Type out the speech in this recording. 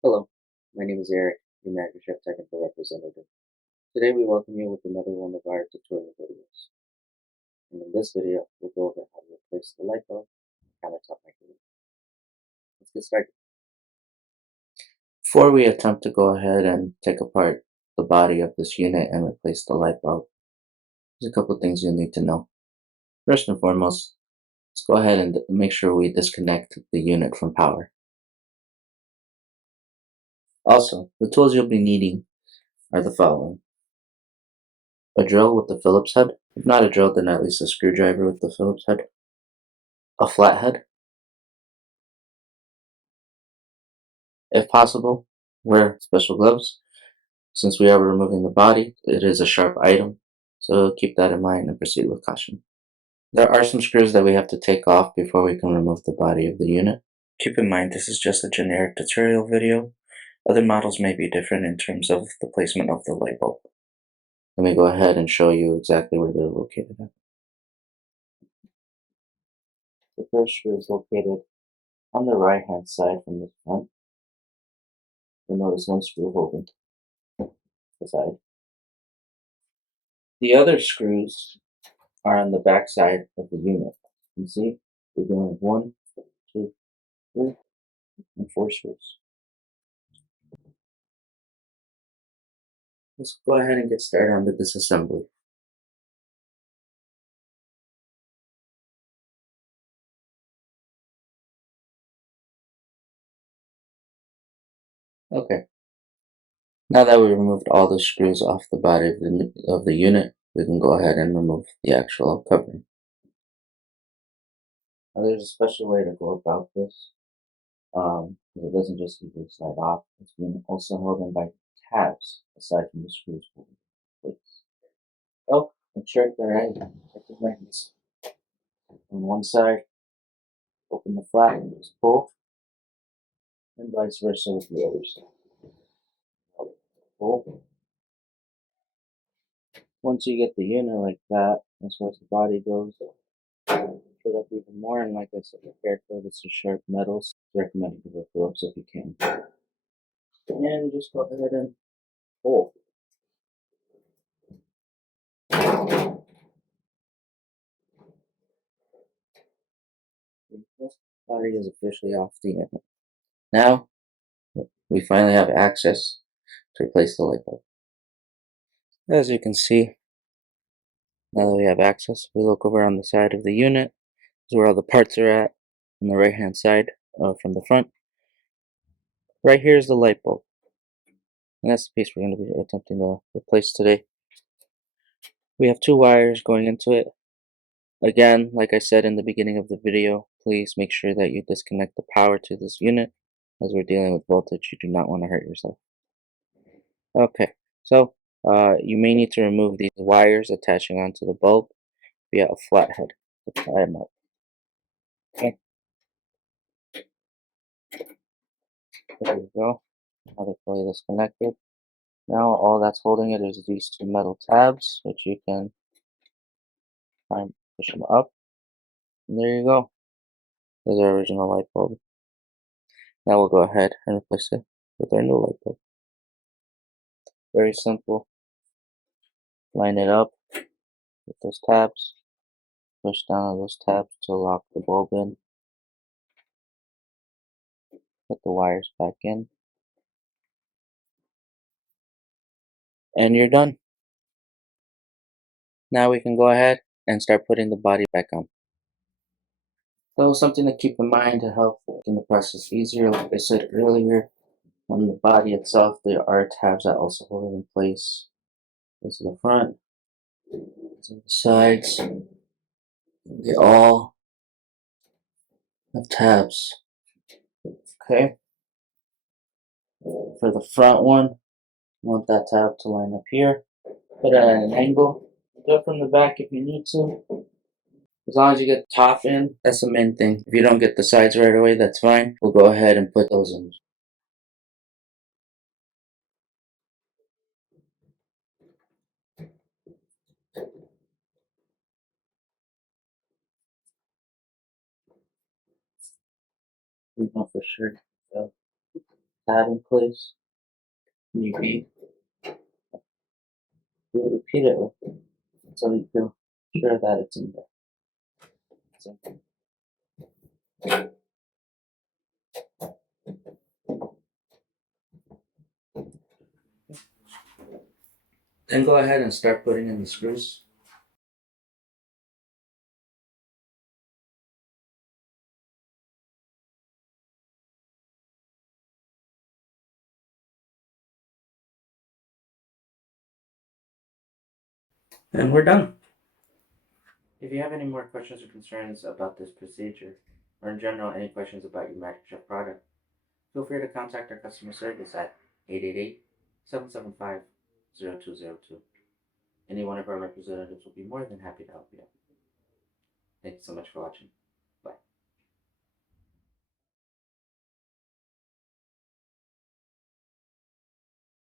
Hello, my name is Eric, your Microsoft Technical Representative. Today we welcome you with another one of our tutorial videos. And in this video, we'll go over how to replace the light bulb in countertop microwave. Let's get started. Before we attempt to go ahead and take apart the body of this unit and replace the light bulb, there's a couple things you'll need to know. First and foremost, let's go ahead and make sure we disconnect the unit from power. Also, the tools you'll be needing are the following. A drill with the Phillips head. If not a drill, then at least a screwdriver with the Phillips head. A flathead. If possible, wear special gloves. Since we are removing the body, it is a sharp item, so keep that in mind and proceed with caution. There are some screws that we have to take off before we can remove the body of the unit. Keep in mind this is just a generic tutorial video. Other models may be different in terms of the placement of the light bulb. Let me go ahead and show you exactly where they're located at. The first screw is located on the right hand side from the front. You'll notice one screw holding the side. The other screws are on the back side of the unit. You can see we're doing 1, 2, 3, and 4 screws. Let's go ahead and get started on the disassembly. Okay, now that we removed all the screws off the body of the unit, we can go ahead and remove the actual covering. Now there's a special way to go about this. It doesn't just easily slide off. It's being also held in by tabs aside from the screws holding it in place. So, make sure that I recommend this. On one side, open the flap and just pull, and vice versa with the other side. Pull. Once you get the unit like that, as far as the body goes, put up even more, and like I said, be careful with the sharp metals. Recommend to work gloves if you can. And just go ahead and pull. The body is officially off the unit. Now, we finally have access to replace the light bulb. As you can see, now that we have access, we look over on the side of the unit. This is where all the parts are at, on the right hand side from the front. Right here is the light bulb. And that's the piece we're going to be attempting to replace today. We have 2 wires going into it. Again, like I said in the beginning of the video, please make sure that you disconnect the power to this unit. As we're dealing with voltage, you do not want to hurt yourself. Okay, so you may need to remove these wires attaching onto the bulb via a flathead to pry them out. Okay, there we go. Now they're fully disconnected. Now all that's holding it is these 2 metal tabs, which you can try and push them up. And there you go. There's our original light bulb. Now we'll go ahead and replace it with our new light bulb. Very simple. Line it up with those tabs. Push down on those tabs to lock the bulb in. Put the wires back in. And you're done. Now we can go ahead and start putting the body back on. So something to keep in mind to help making the process easier, like I said earlier, on the body itself there are tabs that also hold it in place. This is the front, this is the sides. They all have tabs. Okay. For the front one, you want that tab to line up here. Put it at an angle. Do it from the back if you need to. As long as you get the top in, that's the main thing. If you don't get the sides right away, that's fine. We'll go ahead and put those in. We know for sure. So tab in place. You do it repeatedly until you feel sure that it's in there. So, then go ahead and start putting in the screws. And we're done. If you have any more questions or concerns about this procedure, or in general any questions about your Magic Chef product, feel free to contact our customer service at 888-775-0202. Any one of our representatives will be more than happy to help you out. Thank you so much for watching.